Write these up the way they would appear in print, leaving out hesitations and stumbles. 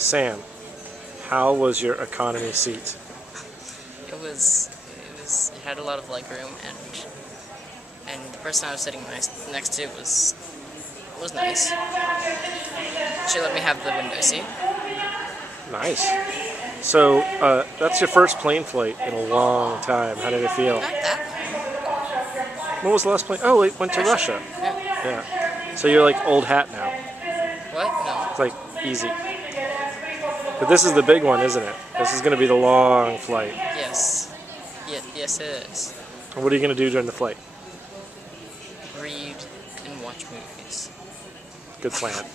Sam, how was your economy seat? It had a lot of legroom, and the person I was sitting next to was nice. She let me have the window seat. Nice. So, that's your first plane flight in a long time. How did it feel? Not that. When was the last plane? Oh, it went to Russia. Yeah. Yeah. So you're like old hat now. What? It's like easy. But this is the big one, isn't it? This is going to be the long flight. No. Yes. Yes, it is. And what are you going to do during the flight? Read and watch movies. Good plan.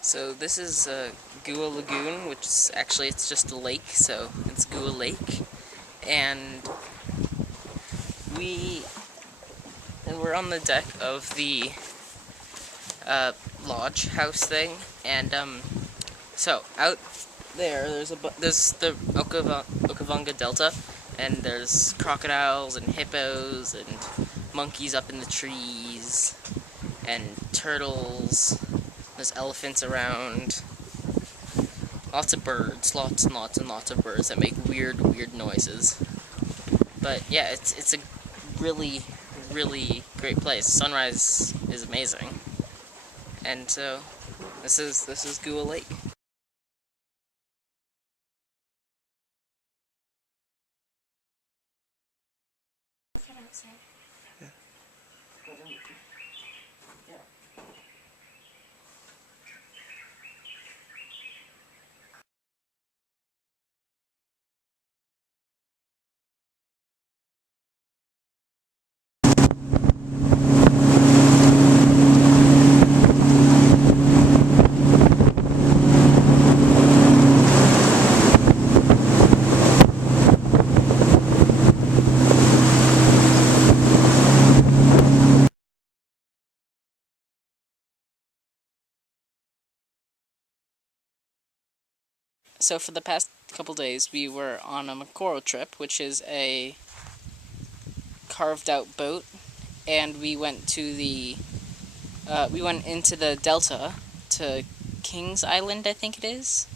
So this is Guma Lagoon, which is actually it's just a lake, so it's Guma Lake, and we and we're on the deck of the lodge house thing, and so out there there's the Okovongo Delta, and there's crocodiles and hippos and monkeys up in the trees and turtles. There's elephants around. Lots of birds, lots and lots and lots of birds that make weird noises. But yeah, it's a really great place. Sunrise is amazing. And so this is Gua Lake. So for the past couple days, we were on a Mokoro trip, which is a carved out boat, and we went to we went into the delta to King's Island, I think it is,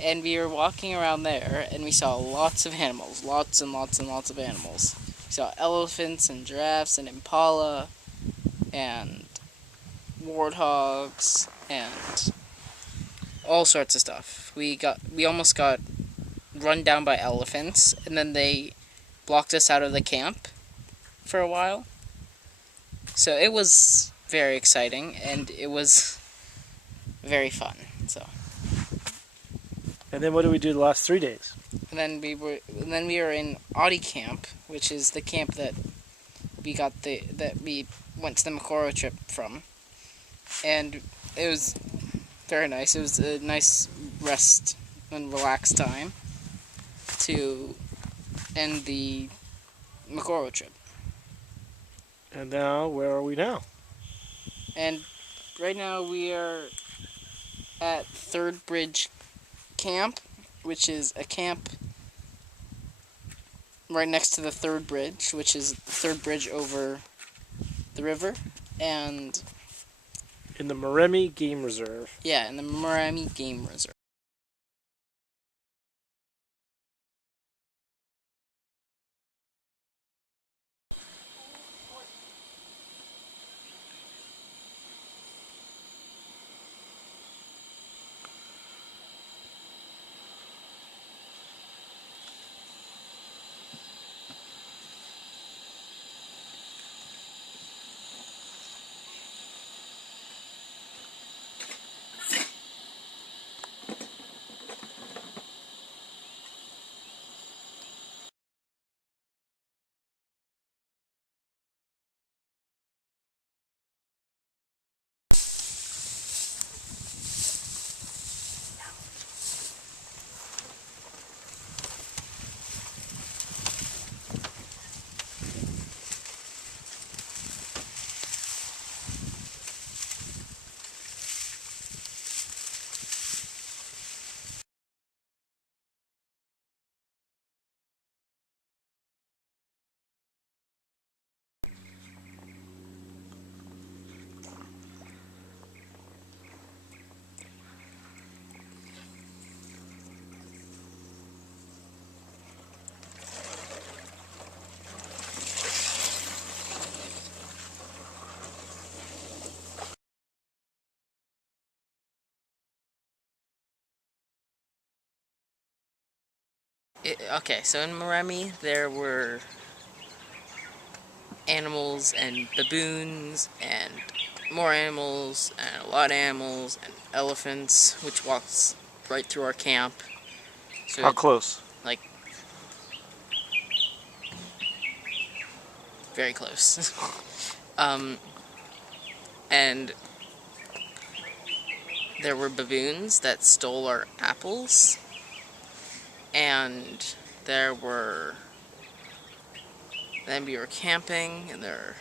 and we were walking around there, and we saw lots of animals, lots and lots and lots of animals. We saw elephants and giraffes and impala and warthogs and all sorts of stuff. We almost got run down by elephants, and then they blocked us out of the camp for a while. So it was very exciting, and it was very fun. So. And then what did we do the last 3 days? And then we were in Audi Camp, which is the camp that we went to the Mokoro trip from, and it was very nice. It was a nice rest and relax time to end the Mokoro trip. And now, where are we now? And right now we are at Third Bridge Camp, which is a camp right next to the Third Bridge, which is the third bridge over the river, and In the Moremi Game Reserve. yeah, in the Moremi Game Reserve. Okay, so in Moremi there were animals and baboons and more animals and a lot of animals and elephants, which walks right through our camp. So How close? like very close. And there were baboons that stole our apples, and there were. Then we were camping, and there were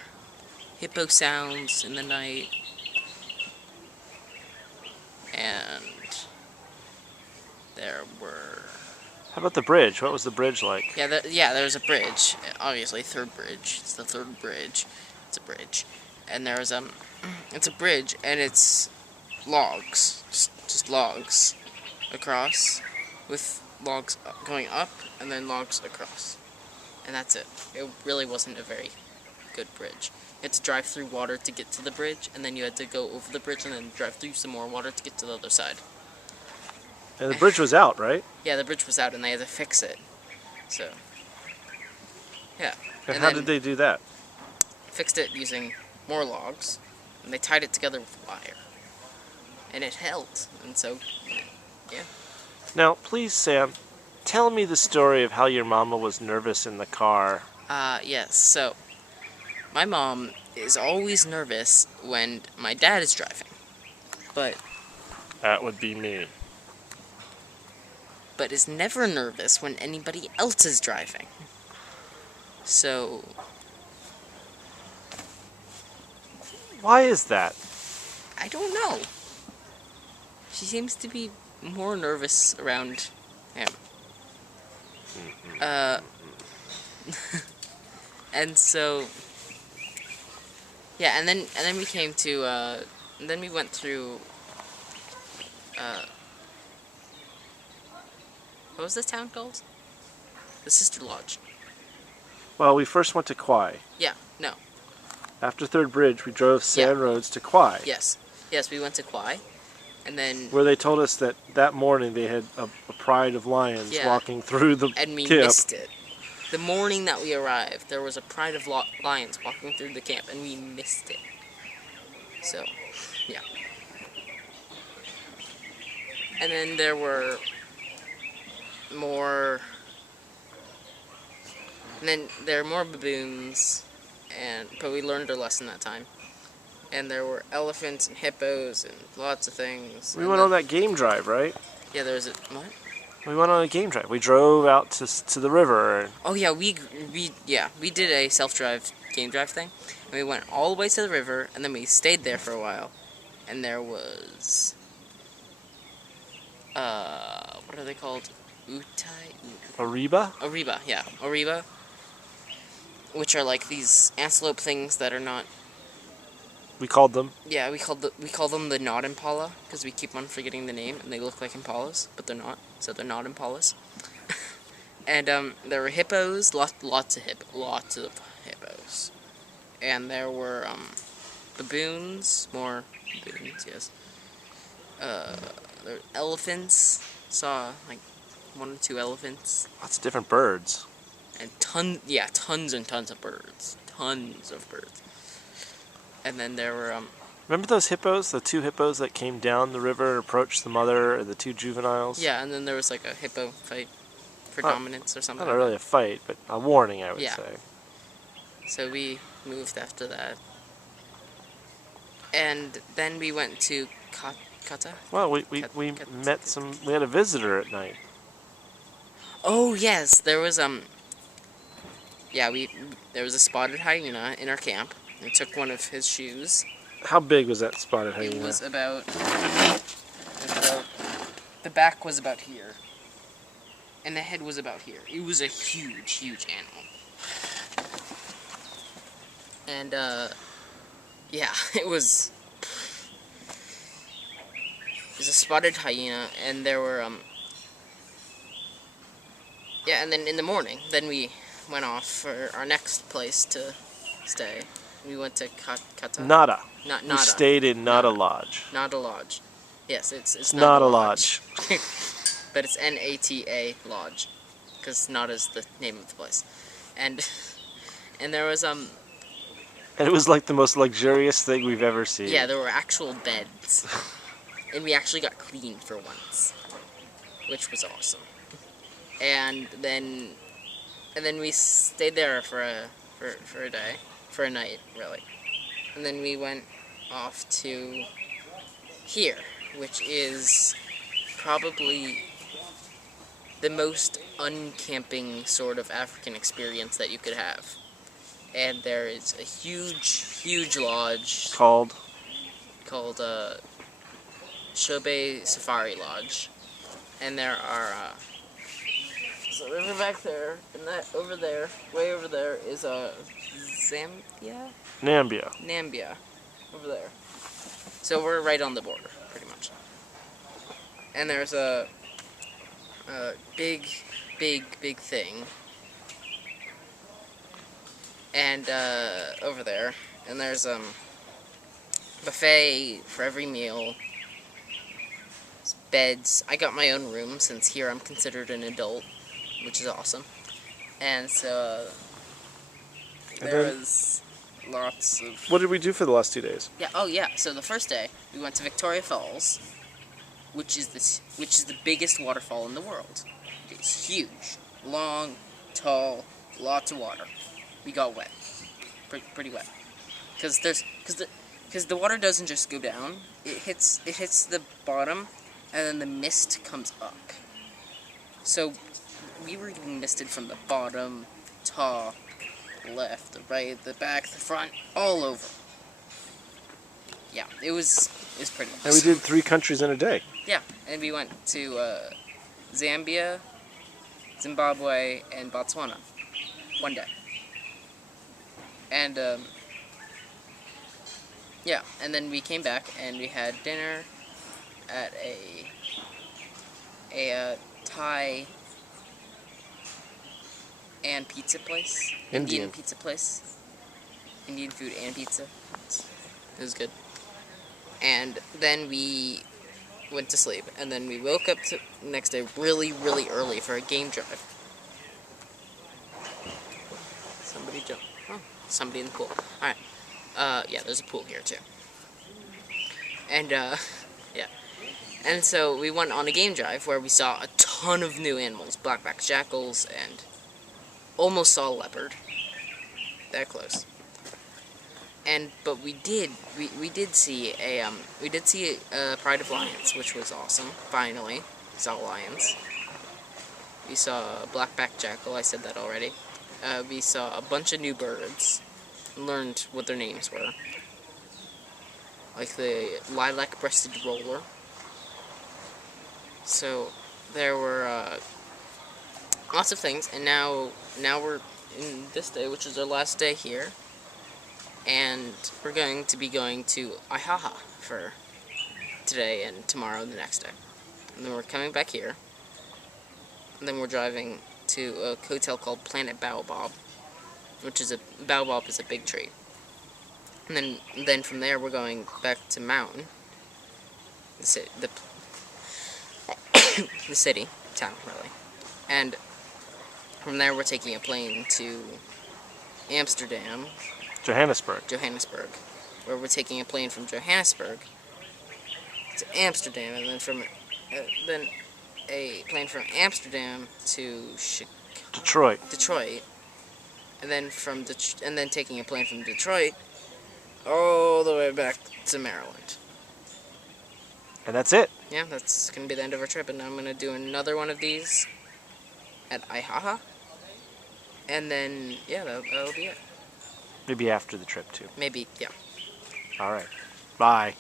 hippo sounds in the night, and there were. How about the bridge? What was the bridge like? Yeah, there was a bridge. Obviously, third bridge. It's the third bridge. It's a bridge, and there was it's a bridge, and it's logs, just logs across, with logs going up and then logs across, and that's it. It really wasn't a very good bridge. You had to drive through water to get to the bridge, and then you had to go over the bridge and then drive through some more water to get to the other side. And the bridge was out, right? Yeah, the bridge was out, and they had to fix it. So, yeah. And how did they do that? Fixed it using more logs, and they tied it together with wire. And it held, and so, yeah. Now, please, Sam, tell me the story of how your mama was nervous in the car. Yes, so, my mom is always nervous when my dad is driving. That would be me. But is never nervous when anybody else is driving. So, Why is that? I don't know. She seems to be more nervous around him. And so, yeah, and then we came to, and then we went through, what was this town called? The Sister Lodge. Well, we first went to Kwai. Yeah, no, After Third Bridge, we drove sand roads to Kwai. yes, we went to Kwai, and then, Where they told us that morning they had a pride of lions Yeah. walking through the and we camp. missed it. The morning that we arrived, there was a pride of lions walking through the camp, and we missed it. So, yeah. And then there were more. And then there were more baboons, but we learned our lesson that time. And there were elephants and hippos and lots of things. We went on that game drive, right? Yeah, there was a what? We went on a game drive. We drove out to the river. Oh yeah, we did a self-drive game drive thing, and we went all the way to the river, and then we stayed there for a while, and there was what are they called? Ariba? Oriba, which are like these antelope things that are not. We called them. Yeah, we call them the not impala because we keep on forgetting the name, and they look like impalas, but they're not. So they're not impalas. And there were hippos, lots of hippos, and there were baboons, more baboons, yes. There were elephants. Saw like 1 or 2 elephants, Lots of different birds. and tons and tons of birds, And then there were Remember those hippos? The 2 hippos that came down the river and approached the mother and the 2 juveniles? yeah, and then there was like a hippo fight for dominance or something. Not really a fight, but a warning, I would Yeah. say. So we moved after that. And then we went to Kata. Well, we met we had a visitor at night. Oh yes, there was there was a spotted hyena in our camp. We took one of his shoes. How big was that spotted It hyena? was about the back was about here. And the head was about here. It was a huge animal. And yeah, it was a spotted hyena, and there were yeah, and then in the morning, then we went off for our next place to stay. We went to Kata. Nada. Not We Nada. stayed in Nada Lodge. Nada Lodge. Yes, it's Nada Lodge. But it's Nata Lodge. because Nada is the name of the place, and and there was And it was like the most luxurious thing we've ever seen. yeah, there were actual beds, and we actually got clean for once, which was awesome. And then we stayed there for a day, for a night really, and then we went off to here, which is probably the most uncamping sort of African experience that you could have. And there is a huge lodge Called Chobe Safari Lodge, and there are so over back there, and that over there, way over there is Nambia, over there. So we're right on the border, pretty much. And there's a big thing, and over there, and there's buffet for every meal. Beds. I got my own room since here I'm considered an adult, which is awesome. And so there was lots of. What did we do for the last 2 days? Yeah. Oh yeah. So the first day we went to Victoria Falls, which is the biggest waterfall in the world. It's huge, long, tall, lots of water. We got wet, pretty wet, because the water doesn't just go down. It hits the bottom, and then the mist comes up. So we were getting misted from the bottom, top, left, the right, the back, the front, all over. Yeah, it was pretty awesome. And we did 3 countries in a day. Yeah, and we went to Zambia, Zimbabwe, and Botswana. One day. And yeah, and then we came back and we had dinner at a Thai and pizza place. Indian pizza place. Indian food and pizza. It was good. And then we went to sleep, and then we woke up the next day really early for a game drive. Somebody jumped. Oh, somebody in the pool. Alright. Yeah, there's a pool here too. And, yeah. And so we went on a game drive where we saw a ton of new animals. Black-backed jackals, and almost saw a leopard. That close. But we did see a pride of lions, which was awesome. Finally, we saw lions. We saw a black-backed jackal. I said that already. We saw a bunch of new birds. Learned what their names were, like the lilac-breasted roller. So there were lots of things, and now we're in this day, which is our last day here. And we're going to be going to Aihaha for today and tomorrow and the next day. And then we're coming back here. And then we're driving to a hotel called Planet Baobab, which is baobab is a big tree. And then from there we're going back to Mountain, the city, town really. And from there we're taking a plane to Amsterdam. Johannesburg, where we're taking a plane from Johannesburg to Amsterdam, and then a plane from Amsterdam to Detroit, and then taking a plane from Detroit all the way back to Maryland. And that's it. Yeah, that's gonna be the end of our trip, and I'm gonna do another one of these at Aihaha, and then yeah, that'll be it. Maybe after the trip, too. Maybe, yeah. All right. Bye.